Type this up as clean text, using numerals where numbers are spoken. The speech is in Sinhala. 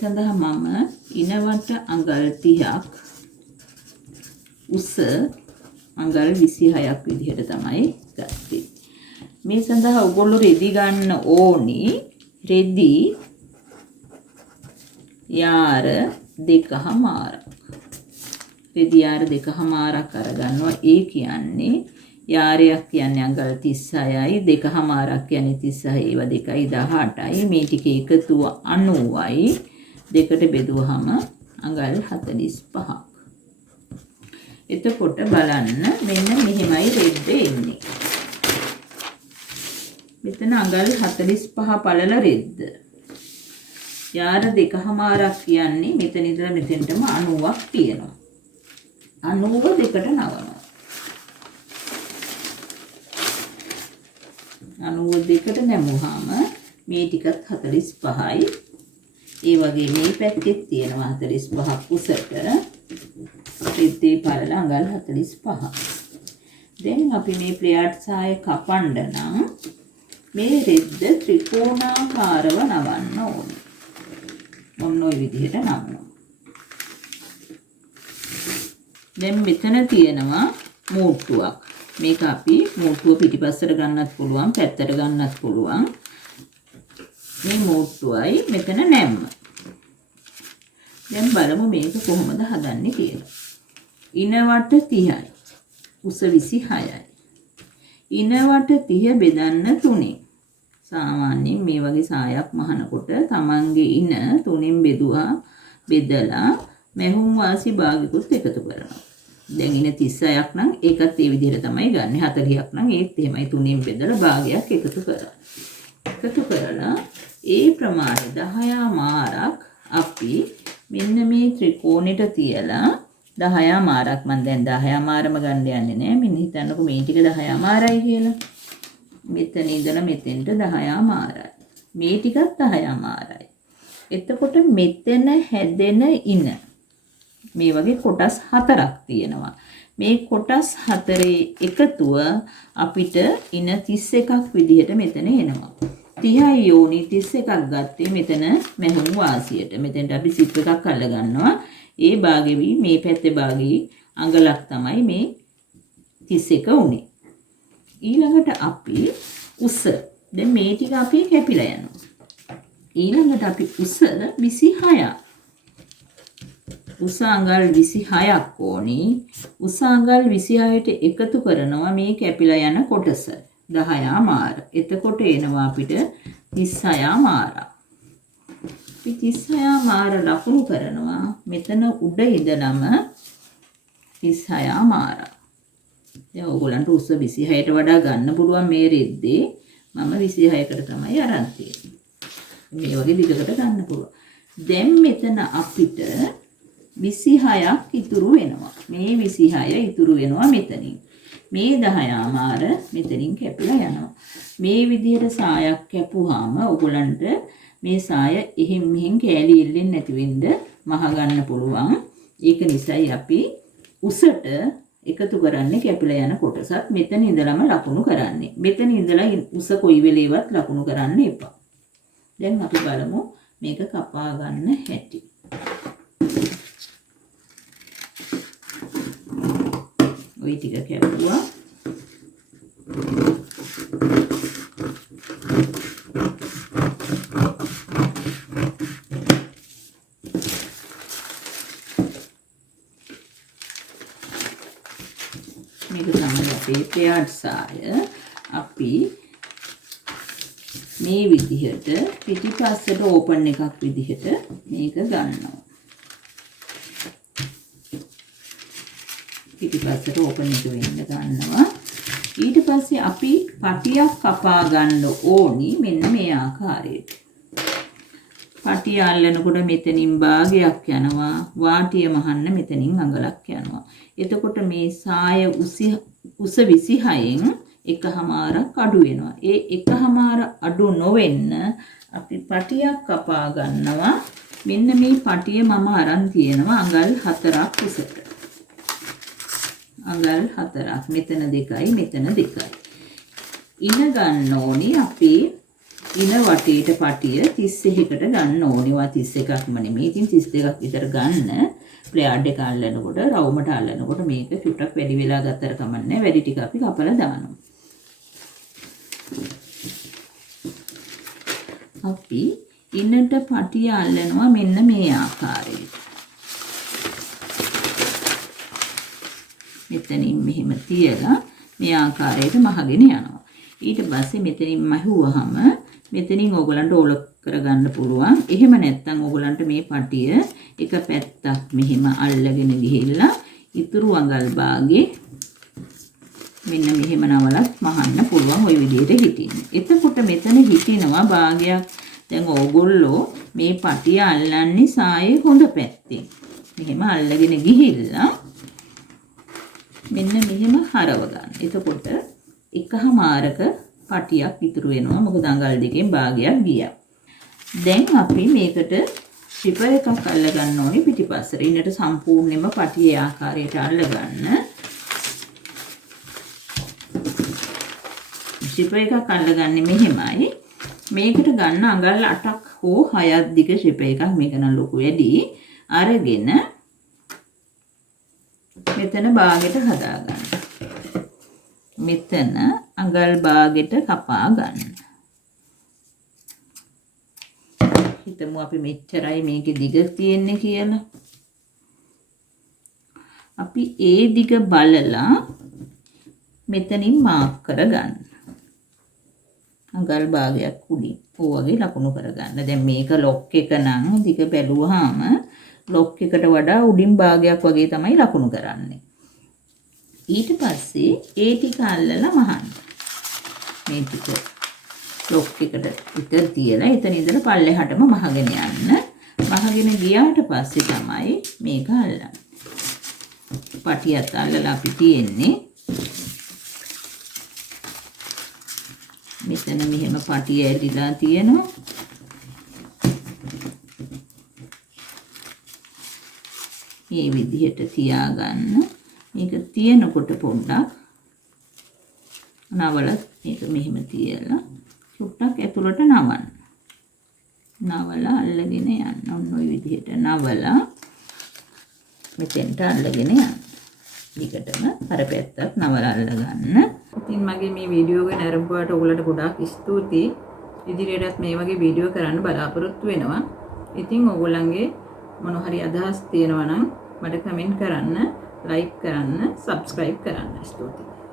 සඳහා මම ඉනවට අඟල් 30ක් උස අඟල් 26ක් විදිහට තමයි ගත්තේ. මේ සඳහා ඔයගොල්ලෝ රෙදි ගන්න ඕනි. රෙදි යාර 2මාරක්. රෙදි යාර 2මාරක් අරගන්නවා. ඒ කියන්නේ යාරයක් කියන්නේ අඟල් 36යි 2මාරක් කියන්නේ 36 ඒවා දෙකයි 18යි මේ ටික එකතුව 90යි දෙකට බෙදුවහම අඟල් 45ක්. එතකොට බලන්න මෙන්න මෙහෙමයි රෙද්ද එන්නේ. මෙතන අඟල් 45 පළල රෙද්ද. යාර 2මාරක් කියන්නේ මෙතන ඉඳලා මෙතෙන්ටම 90ක් තියෙනවා. 90 දෙකට නවනවා. 92කට නැමුවාම මේ ටිකත් 45යි. ඒ වගේ මේ පැත්තෙත් තියෙනවා 45ක් උසට. රෙද්දේ පළල අඟල් 45. දැන් අපි මේ ප්ලේට් සාය කපන්න නම් මේ රෙද්ද ත්‍රිකෝණාකාරව නවන්න ඕනේ. මොන ඔය විදිහට නවනවා. දැන් මෙතන තියෙනවා මූට්ටුවක්. මේක අපි මූට්ටුව පිටිපස්සට ගන්නත් පුළුවන් පැත්තට ගන්නත් පුළුවන්. මේ මූට්ටුවයි මෙතන නැම්ම. දැන් බලමු මේක කොහොමද හදන්නේ කියලා. ඉනවට 30යි. උස 26යි. ඉනවට 30 බෙදන්න 3. සාමාන්‍යයෙන් මේ වගේ සායක් මහනකොට තමන්ගේ ඉන 3න් බෙදලා මැහුම් වාසි භාගිකුත් එකතු කරනවා. දැන් ඉන 36ක් නම් ඒකත් ඒ විදිහට තමයි ගන්න. 40ක් නම් ඒත් එහෙමයි 3න් බෙදලා භාගයක් එකතු කරනවා. එකතු කරලා ඒ ප්‍රමාණය 10මාරක් අපි මෙන්න මේ ත්‍රිකෝණෙට තියලා 10මාරක් මම දැන් 10මාරම ගන්න යන්නේ නැහැ. මෙන්න හිතන්නකෝ මේ ටික 10මාරයි කියලා. මෙතන ඉඳලා මෙතෙන්ට 10මාරයි. මේ ටිකත් 10මාරයි. එතකොට මෙතන හැදෙන ඉන මේ වගේ කොටස් 4ක් තියෙනවා. මේ කොටස් 4 එකතුව අපිට ඉන 31ක් විදිහට මෙතන එනවා. 30යි යෝනි 31ක් ගත්තේ මෙතන මැහුම් වාසියට. මෙතෙන්ට අපි සිප් එකක් අල්ල ගන්නවා. ඒ භාගෙවි මේ පැත්තේ භාගී අඟලක් තමයි මේ 31 උනේ. ඊළඟට අපි උස දැන් මේ ටික අපි කැපිලා යනවා. ඊළඟට අපි උස 26ක්. උස අඟල් 26ක් ඕනි. උස අඟල් 26ට එකතු කරනවා මේ කැපිලා යන කොටස 10මාර. එතකොට එනවා අපිට 36මාරක්. අපි 36මාර ලකුණු කරනවා. මෙතන උඩ ඉඳලම 36මාරක්. දැන් ඔයගොල්ලන්ට උස 26ට වඩා ගන්න පුළුවන් මේ රෙද්දේ. මම 26කට තමයි අරන් තියෙන්නේ. මේ වගේ දිගකට ගන්න පුළුවන්. දැන් මෙතන අපිට 26ක් ඉතුරු වෙනවා. මේ 26 ඉතුරු වෙනවා මෙතනින්. මේ 10මාර මෙතනින් කැපිලා යනවා. මේ විදිහට සායක් කැපුවාම ඔයගොල්ලන්ට මේ සාය එහෙම් මෙහෙම් කෑලි ඉල්ලෙන්නේ නැති වෙන්න මහ ගන්න පුළුවන්. ඒක නිසායි අපි උසට එකතු කරන්නේ කැපිලා යන කොටසත් මෙතන ඉඳලම ලකුණු කරන්නේ. මෙතන ඉඳලා උස කොයි වෙලේවත් ලකුණු කරන්න එපා. දැන් අපි බලමු මේක කපා ගන්න හැටි. ওই ටික කැපුවා. මේක තමයි අපේ පෙයාඩ් සාය. අපි මේ විදිහට පිටිපස්සට ඕපන් එකක් විදිහට මේක ගන්නවා. පිටිපස්සට ඕපන් එක වෙන්න ගන්නවා. ඊට පස්සේ අපි පටියක් කපා ගන්න ඕනි මෙන්න මේ ආකාරයට. පටිය අල්ලනකොට මෙතනින් භාගයක් යනවා. වාටිය මහන්න මෙතනින් අඟලක් යනවා. එතකොට මේ සාය උස 26න් එකහමාරක් අඩු වෙනවා. ඒ එකහමාර අඩු නොවෙන්න අපි පටියක් කපා ගන්නවා. මෙන්න මේ පටිය මම අරන් තියෙනවා අඟල් 4ක් උසට. අඟල් 4ක්. මෙතන 2යි මෙතන 2යි. ඉන ගන්න ඕනි අපි ඉන වටේට පටිය 31කට ගන්න ඕනේ. වා 31ක්ම නෙමෙයි. ඉතින් 32ක් විතර ගන්න. ප්ලේයාඩ් එක අල්ලනකොට රවුමට අල්ලනකොට මේක චුට්ටක් වැඩි වෙලා ගත්තට කමන්නේ. වැඩි ටික අපි කපලා දානවා. අපි ඉනට පටිය අල්ලනවා මෙන්න මේ ආකාරයට. මෙතනින් මෙහෙම තියලා මේ ආකාරයට මහගෙන යනවා. ඊට පස්සේ මෙතනින් මහුවහම මෙතනින් ඕගලන්ට ඕලක් කරගන්න පුළුවන්. එහෙම නැත්නම් ඕගලන්ට මේ පටිය එක පැත්තක් මෙහෙම අල්ලගෙන ගිහිල්ලා ඉතුරු අඟල් භාගේ මෙන්න මෙහෙම නවලත් මහන්න පුළුවන්. ওই විදිහට හිටින්න. එතකොට මෙතන හිටිනවා භාගයක්. දැන් ඕගොල්ලෝ මේ පටිය අල්ලන්නේ සායේ හොඳ පැත්තෙන්. මෙහෙම අල්ලගෙන ගිහිල්ලා මෙන්න මෙහෙම හරව ගන්න. එතකොට එකහමාරක පටියක් ඉතුරු වෙනවා. මොකද අඟල් දෙකෙන් භාගයක් ගියා. දැන් අපි මේකට ශිපර් එකක් අල්ල ගන්න ඕනේ පිටිපස්සට. ඉන්නට සම්පූර්ණයෙන්ම පටියේ ආකාරයට අල්ල ගන්න. ශිපර් එකක් අල්ලගන්නේ මෙහෙමයි. මේකට ගන්න අඟල් 8ක් හෝ 6ක් දිග ශිපර් එකක්. මේක නම් ලොකු වැඩි. අරගෙන මෙතන භාගෙට හදා ගන්න. මෙතන අඟල් භාගෙට කපා ගන්න. හිතමු අපි මෙච්චරයි මේකේ දිග තියෙන්නේ කියලා. අපි ඒ දිග බලලා මෙතනින් මාක් කරගන්න. අඟල් භාගයක් උඩින් ඕවගේ ලකුණු කරගන්න. දැන් මේක ලොක් එක නම් දිග බැලුවාම ලොක් එකට වඩා උඩින් භාගයක් වගේ තමයි ලකුණු කරන්නේ. ඊට පස්සේ ඒ ටික අල්ලලා මහන්න. මේ ටික ලොක් එකට විතර තියලා එතන ඉඳලා පල්ලෙහාටම මහගෙන යන්න. මහගෙන ගියාට පස්සේ තමයි මේක අල්ලන්නේ. පටියත් අල්ලලා අපි තියෙන්නේ මෙතන මෙහෙම පටිය ඇරිලා තියෙනවා. මේ විදිහට තියාගන්න. මේක තියෙනකොට පොඩ්ඩක් නවල මේක මෙහෙම තියලා චුට්ටක් ඇතුළට නවන්න. නවලා අල්ලගෙන යන්න. ඔන්න ඔය විදිහට නවලා මෙතෙන්ට අල්ලගෙන යන්න. දිගටම අර පැත්තත් නවලා අල්ලගන්න. ඉතින් මගේ මේ වීඩියෝ එක නරඹුවාට ඔයගලට ගොඩාක් ස්තුතියි. ඉදිරියටත් මේ වගේ වීඩියෝ කරන්න බලාපොරොත්තු වෙනවා. ඉතින් ඔයගොල්ලන්ගේ මොන හරි අදහස් තියෙනවා නම් මට කමෙන්ට් කරන්න, ලයික් කරන්න, සබ්ස්ක්‍රයිබ් කරන්න. ස්තුතියි.